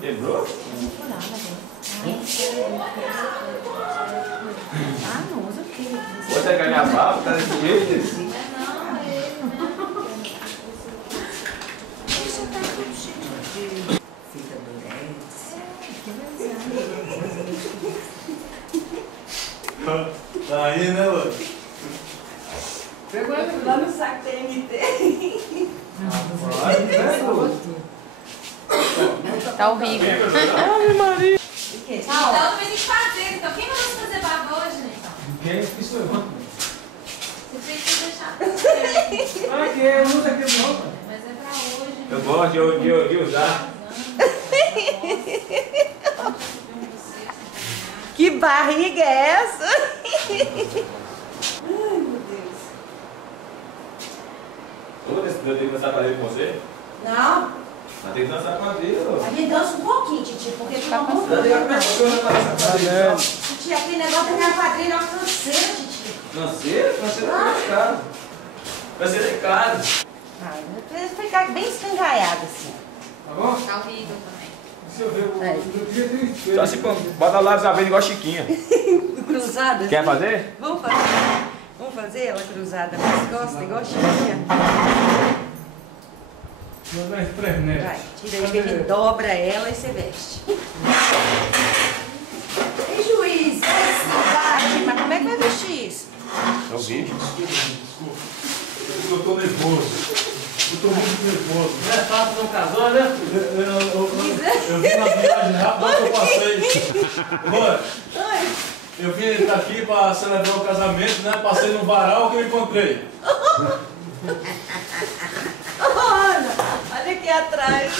Quebrou? Não foi nada, ah, não usa o que? Você quer minha barba? Tá desse jeito? Não, você tá tudo cheio de... Fica doente. Tá aí, né, Lu? Pegou lá no saco TNT. Tá horrível. Ai, Maria. O quê? Então eu tenho que fazer. Então quem mandou você fazer barba hoje, né? Então? Quem? Isso eu vou. Você tem que deixar pra você. Ah, que é? Usa aqui não. Mas é pra hoje. Eu gosto de usar. Que barriga é essa? Ai, meu Deus. Eu tenho que dançar quadrilha com você? Não, Mas tem que dançar quadrilha. a gente dança um pouquinho, Titi, porque tu não Eu muda. tenho a pessoa para essa quadrilha. Titi, aquele negócio da minha quadrilha é uma canseira, Titi. Danceira? Danceira é em casa. Danceira é em casa. Ai, eu preciso ficar bem escangalhada assim. Tá bom? Tá horrível também. Se eu ver o dia tem espelho. Só se bota lá desabendo igual a Chiquinha. Cruzada. Quer fazer? Vamos fazer? Vamos fazer ela cruzada nas costas, igual a Chiquinha? Não é espremete. Vai, tira aí que a gente dobra ela e você veste. Ei, juiz, vai, mas como é que vai vestir isso? Eu vi. Desculpa. Eu tô nervoso. Eu tô muito nervoso. Não é fácil não casar, né? Eu vim na viagem rápida que eu passei. Mano, eu vim aqui pra celebrar o casamento, né? Passei no varal que eu encontrei. Olha aqui atrás.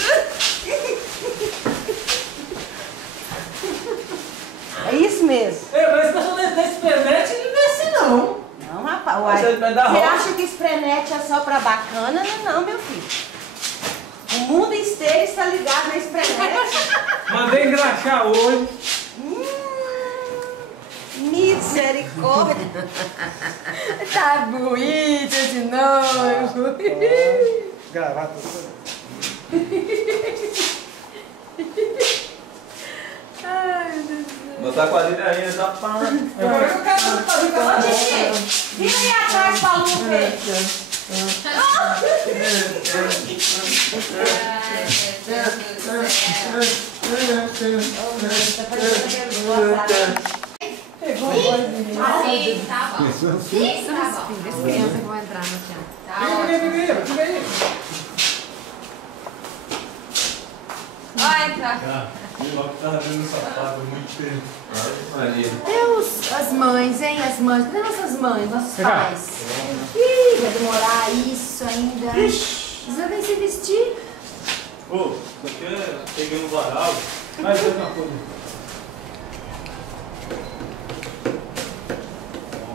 É isso mesmo. Mas esse pessoal desse espremete, ele não é assim não. Não, rapaz, uai. Você vai dar Você roça. acha que espremete é só pra bacana? Não, meu filho. O mundo inteiro está ligado na espremete. Mandei engraxar hoje. Misericórdia. Tá bonito esse noivo. Gravata Ai, meu Deus. Botar a quadrilha ainda, tá pá. Agora eu quero fazer o Titi, vira aí atrás pra Lu ver. Sim, tá bom. Sim, tá bom. As crianças vão entrar no teatro. Tá ótimo. Vai entrar. Eu tava vendo sapato há muito tempo. Maria. Deus, as mães, hein? As mães. Cadê nossas mães, nossos pais? Ih, vai demorar isso ainda. Precisa nem se vestir. Ô, isso aqui é peguei um varal. Mas outra coisa.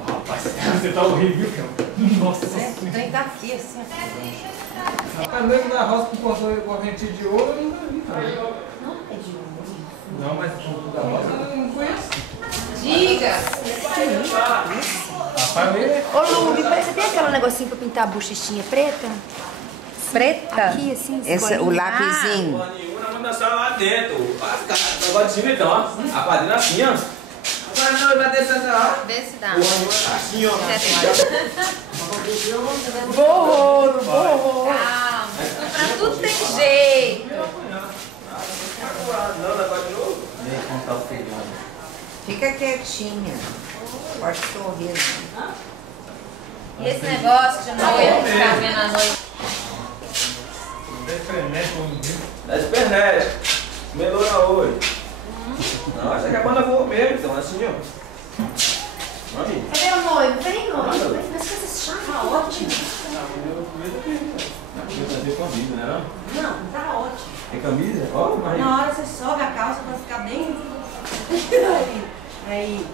Oh, rapaz, você tá horrível, cara. Nossa O trem tá aqui assim. A noite da roça que cortou correntinha de ouro, eu nunca vi, cara. Não é de ouro. Não, mas o da roça eu não conheço. Diga. Rapaz, ele Ô, Lu, você tem aquele negocinho pra pintar a bochechinha preta? Preta? Aqui, assim, Esse, o lapisinho. Porra nenhuma, vamos dançar lá dentro. Agora de cima então, ó. A quadrilha assim, ó. Agora não, vai descer essa, ó. Vê se dá. Assim, ó. Borrou. Calma. Pra tudo tem jeito. Não, dá pra de novo? Vem contar o filhão. Fica quietinha. Pode sorrir. Né? E esse negócio de noite, ficar vendo a noite. Da internet. Melhorou hoje. Não, essa aqui é a banda boa mesmo, então, assim, ó. Mami. Cadê o noivo? Vem, noivo. Mas que essa chata tá ótima. Vou fazer camisa, né? Não, tá ótimo. Tem camisa? Ó, mas... Na hora você sobe a calça pra ficar bem. Aí.